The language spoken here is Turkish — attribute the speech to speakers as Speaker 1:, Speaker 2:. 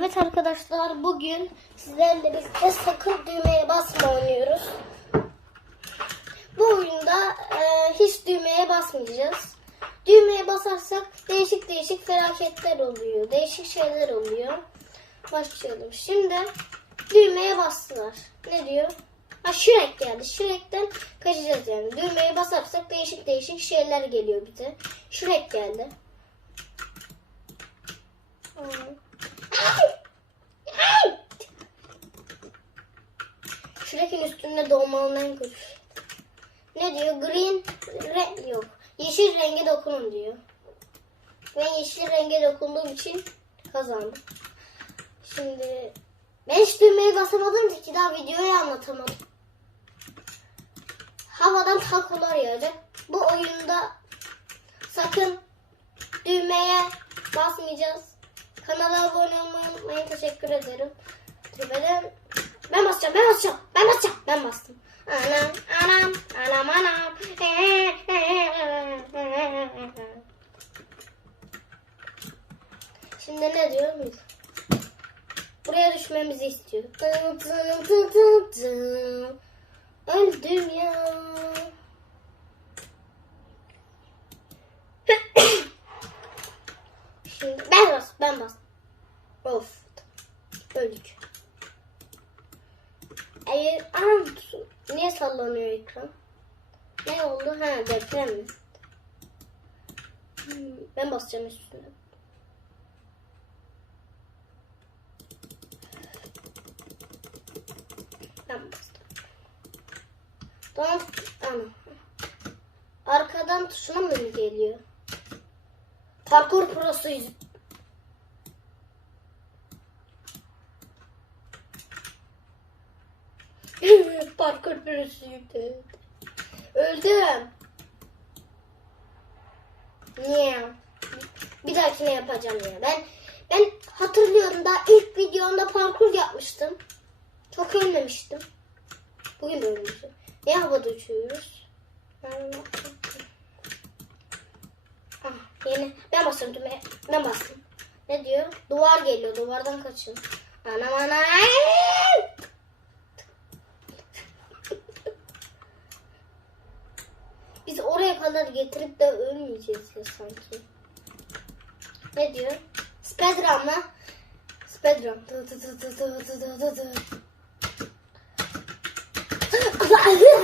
Speaker 1: Evet arkadaşlar bugün sizlerle birlikte sakın düğmeye basma oynuyoruz. Bu oyunda e, hiç düğmeye basmayacağız. Düğmeye basarsak değişik değişik felaketler oluyor. Değişik şeyler oluyor. Başlayalım. Şimdi düğmeye bastılar. Ne diyor? Ha Shrek geldi. Shrek'ten kaçacağız yani. Düğmeye basarsak değişik değişik şeyler geliyor bize. Shrek geldi. Shrek'in üstünde doğmanın en kötü. Ne diyor? Green renk yok. Yeşil renge dokunun diyor. Ben yeşil renge dokunduğum için kazandım. Şimdi ben hiç düğmeye basamadım ki daha videoyu anlatamadım. Havadan takolar yağacak. Bu oyunda sakın düğmeye basmayacağız. Kanala abone olmayı unutmayın. Teşekkür ederim. Tepeden ben basacağım, ben basacağım, ben basacağım, ben bastım. Anam, anam, anam, anam. Şimdi ne diyor muyuz? Buraya düşmemizi istiyor. Öldüm ya. Şimdi ben bas, ben bas. Of. Öldük. Eğer anam niye sallanıyor ekran? Ne oldu? Ha deprem mi? Hmm, ben basacağım üstüne. Ben bastım. Tamam. Ana. Arkadan tuşuna mı geliyor? Parkur prosuyuz. Parkur prosuydu. Öldüm. Niye? Bir dahakine yapacağım ya. Ben ben hatırlıyorum daha ilk videomda parkur yapmıştım. Çok ölmemiştim. Bugün de ölmüşüm. Niye havada uçuyoruz? Ah, yeni. Ben bastım düğmeye. Ben bastım. Ne diyor? Duvar geliyor. Duvardan kaçın. Anam anam. kadar getirip de ölmeyeceğiz ya sanki. Ne diyor? Spedram mı? Spedram. Tı tı tı tı tı tı tı.